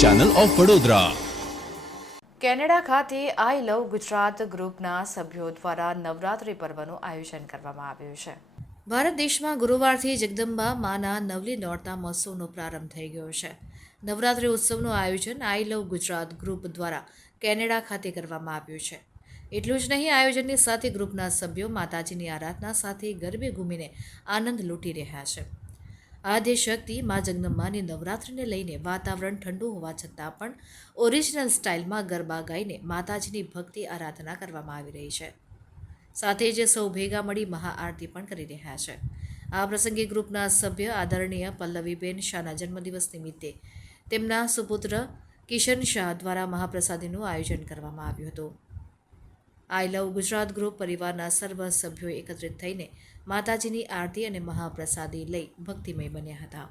Channel of Vadodara Canada ખાતે આઈ love Gujarat ગ્રુપના સભ્યો દ્વારા નવરાત્રિ પર્વનું આયોજન કરવામાં આવ્યું છે. ભારત દેશમાં ગુરુવારથી જગદંબા માના નવલી નોરતા મહોત્સવનો પ્રારંભ થઈ ગયો છે. નવરાત્રિ ઉત્સવનું આયોજન આઈ લવ ગુજરાત ગ્રુપ દ્વારા કેનેડા ખાતે કરવામાં આવ્યું છે. એટલું જ નહીં આયોજનની સાથે ગ્રુપના સભ્યો માતાજીની આરાધના સાથે ગરબે ઘૂમીને આનંદ લૂંટી રહ્યા છે. આદ્ય શક્તિ મા જગદંબાની નવરાત્રિને લઈને વાતાવરણ ઠંડુ હોવા છતાં પણ ઓરિજિનલ સ્ટાઇલમાં ગરબા ગાઈને માતાજીની ભક્તિ આરાધના કરવામાં આવી રહી છે. સાથે જ સૌ ભેગા મળી મહાઆરતી પણ કરી રહ્યા છે. આ પ્રસંગે ગ્રુપના સભ્ય આદરણીય પલ્લવીબેન શાહના જન્મદિવસ નિમિત્તે તેમના સુપુત્ર કિશન શાહ દ્વારા મહાપ્રસાદીનું આયોજન કરવામાં આવ્યું હતું. આઈ લવ ગુજરાત ગ્રુપ પરિવારના સર્વ સભ્યો એકત્રિત થઈને માતાજીની આરતી અને મહાપ્રસાદી લઈ ભક્તિમય બન્યા હતા.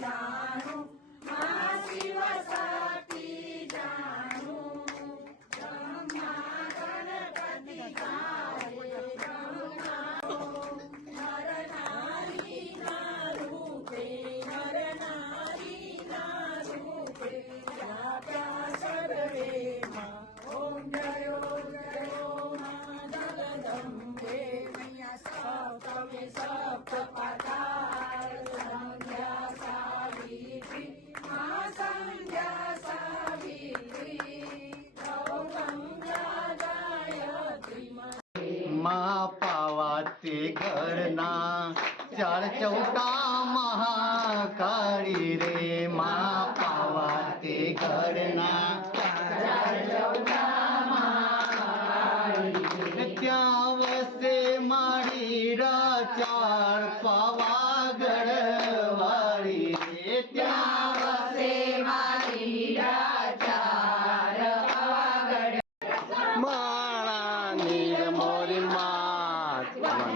માં તે ઘરના ચાર ચૌકા મહાકાળી રે મા પાવા તે ઘરના ત્યાં વસે મારી રાચાર પાવાગઢ વાળી રે ત્યાં વસે માળાની મોરી માત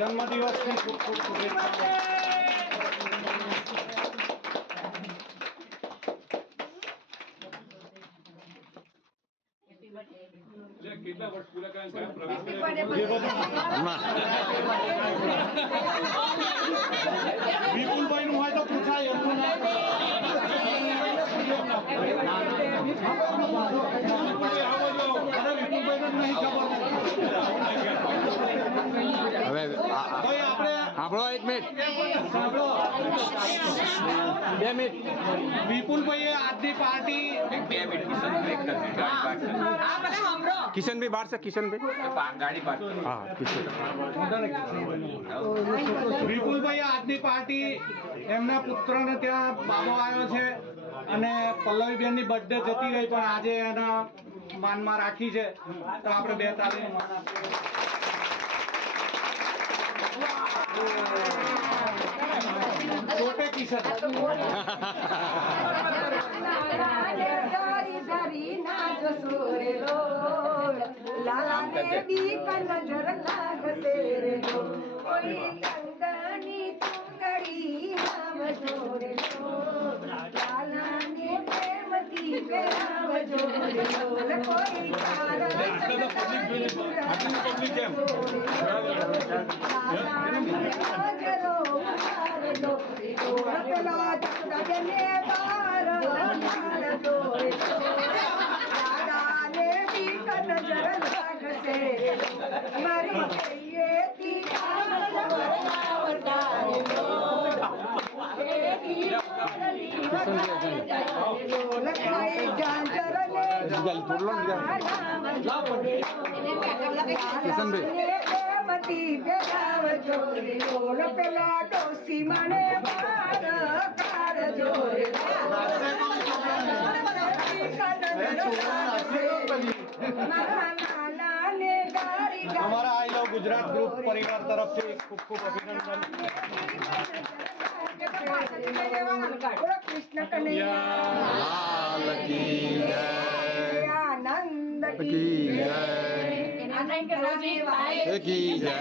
જન્મદિવસની ખૂબ ખૂબ શુભેચ્છાઓ. વિપુલભાઈ નું હોય તો પૂછાય એમનું નામ અરે વિપુલભાઈ નું નહીં ખબર હવે ભાઈ આપણે એક મિનિટ. બે મિનિટ. વિપુલભાઈએ આજની પાર્ટી કિશનભાઈ બહાર છે કિશનભાઈ? હા કિશન વિપુલભાઈ આજની પાર્ટી એમના પુત્રને ત્યાં બાબો આવ્યો છે અને પલ્લવીબેનની બર્થડે જતી રહી પણ આજે એના માનમાં રાખી છે. તો આપણે બે તાળી માન આપીએ છોટે કિશન મારી કહીએથી લખાઈ ઝાંઝર ને બીજા ડોસી મને બાર કાઢજો રે. મારા નાનાને ગારી ગારી અમારા આઈ લવ ગુજરાત ગ્રુપ પરિવાર તરફથી ખૂબ ખૂબ અભિનંદન બોલો કૃષ્ણ કનૈયા લાલ કી જય આનંદ કી જય કી જય